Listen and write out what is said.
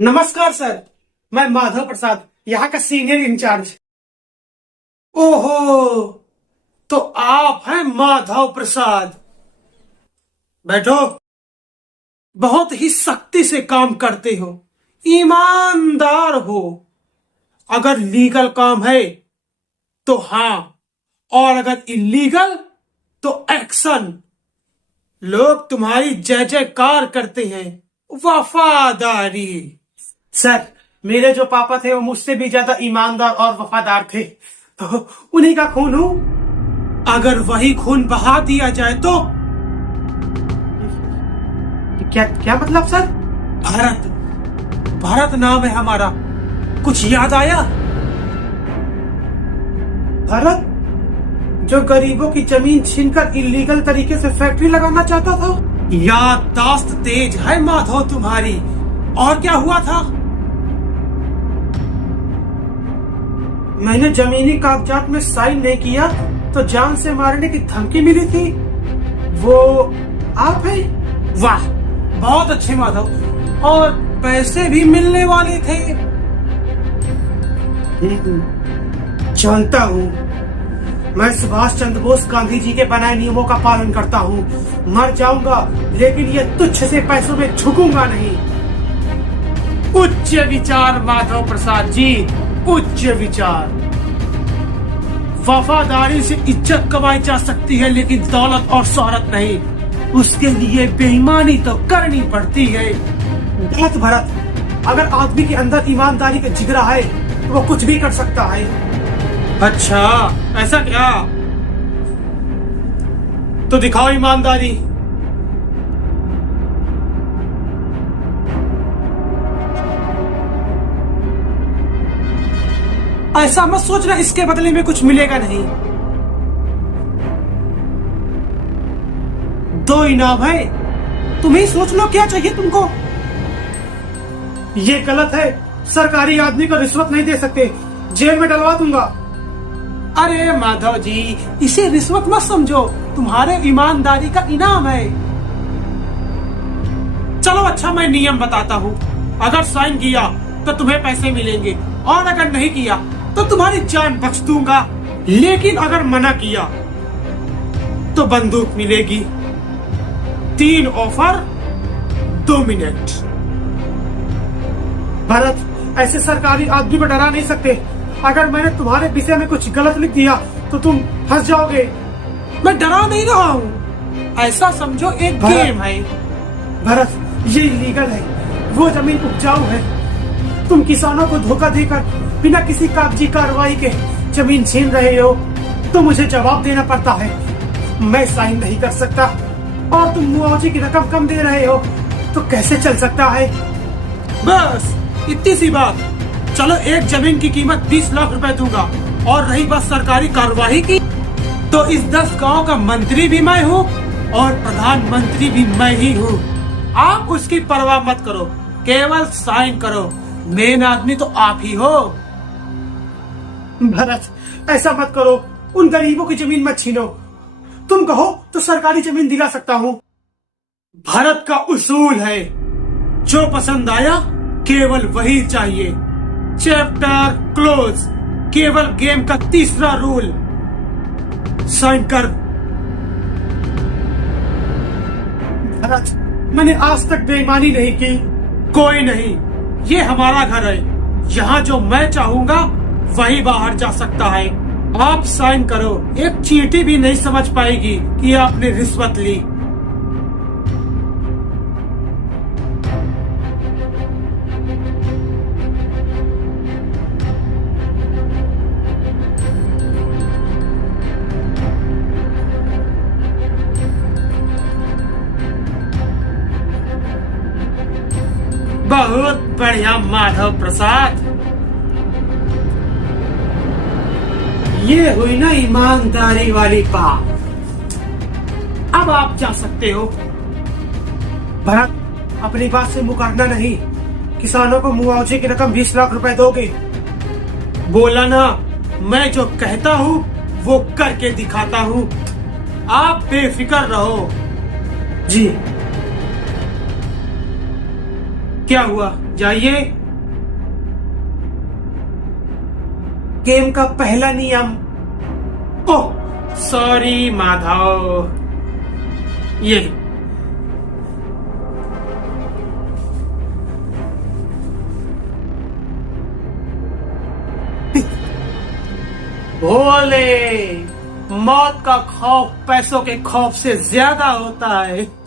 नमस्कार सर। मैं माधव प्रसाद, यहाँ का सीनियर इंचार्ज। ओहो, तो आप हैं माधव प्रसाद। बैठो। बहुत ही सख्ती से काम करते हो, ईमानदार हो। अगर लीगल काम है तो हाँ, और अगर इलीगल तो एक्शन। लोग तुम्हारी जय जयकार करते हैं। वफादारी। सर, मेरे जो पापा थे वो मुझसे भी ज्यादा ईमानदार और वफादार थे, तो उन्हीं का खून हूं। अगर वही खून बहा दिया जाए तो क्या क्या मतलब सर? भारत, भारत नाम है हमारा। कुछ याद आया? भारत जो गरीबों की जमीन छीनकर इलीगल तरीके से फैक्ट्री लगाना चाहता था। याददाश्त तेज है माधव तुम्हारी। और क्या हुआ था? मैंने जमीनी कागजात में साइन नहीं किया तो जान से मारने की धमकी मिली थी। वो आप हैं? वाह, बहुत अच्छे माधव। और पैसे भी मिलने वाले थे। जानता हूँ, मैं सुभाष चंद्र बोस गांधी जी के बनाए नियमों का पालन करता हूँ। मर जाऊंगा लेकिन ये तुच्छ से पैसों में झुकूंगा नहीं। उच्च विचार माधव प्रसाद जी, उच्च विचार। वफादारी से इज्जत कमाई जा सकती है लेकिन दौलत और शोहरत नहीं। उसके लिए बेईमानी तो करनी पड़ती है। भरत, अगर आदमी के अंदर ईमानदारी का जिगरा है तो वो कुछ भी कर सकता है। अच्छा, ऐसा क्या? तो दिखाओ ईमानदारी। ऐसा मत सोचना इसके बदले में कुछ मिलेगा नहीं। 2 इनाम है, तुम ही सोच लो क्या चाहिए तुमको। ये गलत है, सरकारी आदमी को रिश्वत नहीं दे सकते, जेल में डलवा दूंगा। अरे माधव जी, इसे रिश्वत मत समझो, तुम्हारे ईमानदारी का इनाम है। चलो अच्छा, मैं नियम बताता हूँ। अगर साइन किया तो तुम्हें पैसे मिलेंगे, और अगर नहीं किया तो तुम्हारी जान बख्श दूंगा। लेकिन अगर मना किया तो बंदूक मिलेगी। 3 ऑफर, 2 मिनट। भरत, ऐसे सरकारी आदमी को डरा नहीं सकते। अगर मैंने तुम्हारे विषय में कुछ गलत लिख दिया तो तुम फंस जाओगे। मैं डरा नहीं रहा हूँ, ऐसा समझो एक गेम है। भरत, ये इलीगल है। वो जमीन उपजाऊ है। तुम किसानों को धोखा देकर बिना किसी कागजी कार्रवाई के जमीन छीन रहे हो, तो मुझे जवाब देना पड़ता है। मैं साइन नहीं कर सकता, और तुम मुआवजे की रकम कम दे रहे हो, तो कैसे चल सकता है? बस इतनी सी बात। चलो, एक जमीन की कीमत 20 लाख रुपए दूंगा। और रही बात सरकारी कार्रवाई की, तो इस 10 गांव का मंत्री भी मैं हूँ और प्रधानमंत्री भी मैं ही हूँ। आप उसकी परवाह मत करो, केवल साइन करो। मेन आदमी तो आप ही हो। भरत, ऐसा मत करो, उन गरीबों की जमीन मत छीनो। तुम कहो तो सरकारी जमीन दिला सकता हूँ। भारत का उसूल है, जो पसंद आया केवल वही चाहिए। Chapter close. केवल गेम का 3रा रूल। साइन कर। भरत, मैंने आज तक बेईमानी नहीं की। कोई नहीं, ये हमारा घर है। यहाँ जो मैं चाहूंगा वही बाहर जा सकता है। आप साइन करो। एक चींटी भी नहीं समझ पाएगी कि आपने रिश्वत ली। बहुत बढ़िया माधव प्रसाद। ये हुई ना ईमानदारी वाली बात। अब आप जा सकते हो। भरत, अपनी बात से मुकरना नहीं। किसानों को मुआवजे की रकम 20 लाख रुपए दोगे। बोला ना, मैं जो कहता हूँ वो करके दिखाता हूँ। आप बेफिक्र रहो। जी। क्या हुआ? जाइए। गेम का पहला नियम। ओह सॉरी माधव, ये लो। भोले, मौत का खौफ पैसों के खौफ से ज्यादा होता है।